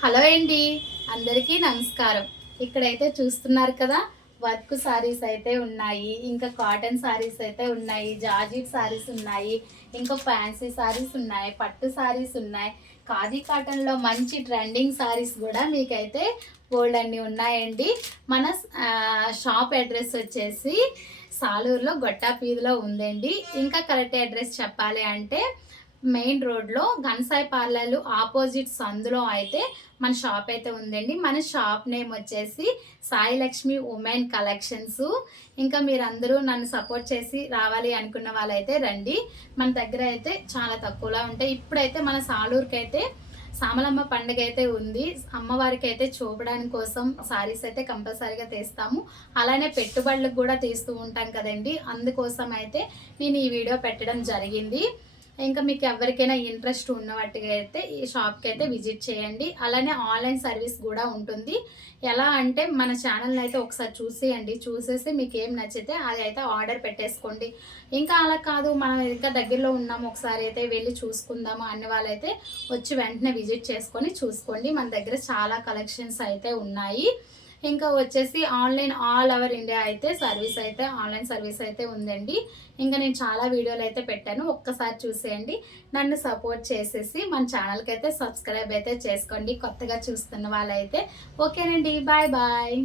Hello అండి, అందరికీ నమస్కారం. ఇక్కడైతే చూస్తున్నారు కదా, వర్క్ సారీస్ అయితే ఉన్నాయి, ఇంకా కాటన్ సారీస్ అయితే ఉన్నాయి, జార్జెట్ సారీస్ ఉన్నాయి, ఇంకా ఫ్యాన్సీ సారీస్ ఉన్నాయి, పట్టు సారీస్ ఉన్నాయి. ఖాదీ కాటన్లో మంచి ట్రెండింగ్ సారీస్ కూడా మీకైతే బోల్డ్ అన్నీ ఉన్నాయండి. మన షాప్ అడ్రస్ వచ్చేసి సాలూరులో గొట్టాపీదిలో ఉందండి. ఇంకా కరెక్ట్ అడ్రస్ చెప్పాలి అంటే మెయిన్ రోడ్లో గన్సాయి పార్లర్లు ఆపోజిట్ సందులో అయితే మన షాప్ అయితే ఉందండి. మన షాప్ నేమ్ వచ్చేసి సాయి లక్ష్మి ఉమెన్ కలెక్షన్స్. ఇంకా మీరందరూ నన్ను సపోర్ట్ చేసి రావాలి అనుకున్న వాళ్ళైతే రండి. మన దగ్గర అయితే చాలా తక్కువలా ఉంటాయి. ఇప్పుడైతే మన సాలూరుకి అయితే సామలమ్మ పండుగ అయితే ఉంది. అమ్మవారికి అయితే చూపడానికి కోసం సారీస్ అయితే కంపల్సరీగా తీస్తాము. అలానే పెట్టుబడులకు కూడా తీస్తూ ఉంటాం కదండి. అందుకోసం అయితే నేను ఈ వీడియో పెట్టడం జరిగింది. ఇంకా మీకు ఎవరికైనా ఇంట్రెస్ట్ ఉన్న వాటికి అయితే ఈ షాప్కి అయితే విజిట్ చేయండి. అలానే ఆన్లైన్ సర్వీస్ కూడా ఉంటుంది. ఎలా అంటే మన ఛానల్ని అయితే ఒకసారి చూసేయండి. చూసేసి మీకు ఏం నచ్చితే అది అయితే ఆర్డర్ పెట్టేసుకోండి. ఇంకా అలా కాదు, మనం ఇంకా దగ్గరలో ఉన్నాము, ఒకసారి అయితే వెళ్ళి చూసుకుందాము అనే వాళ్ళైతే వచ్చి వెంటనే విజిట్ చేసుకొని చూసుకోండి. మన దగ్గర చాలా కలెక్షన్స్ అయితే ఉన్నాయి. ఇంకా వచ్చేసి ఆన్లైన్ ఆల్ ఓవర్ ఇండియా అయితే ఆన్లైన్ సర్వీస్ అయితే ఉందండి. ఇంకా నేను చాలా వీడియోలు అయితే పెట్టాను, ఒక్కసారి చూసేయండి. నన్ను సపోర్ట్ చేసేసి మన ఛానల్కి అయితే సబ్స్క్రైబ్ అయితే చేసుకోండి, కొత్తగా చూస్తున్న వాళ్ళైతే. ఓకేనండి, బాయ్ బాయ్.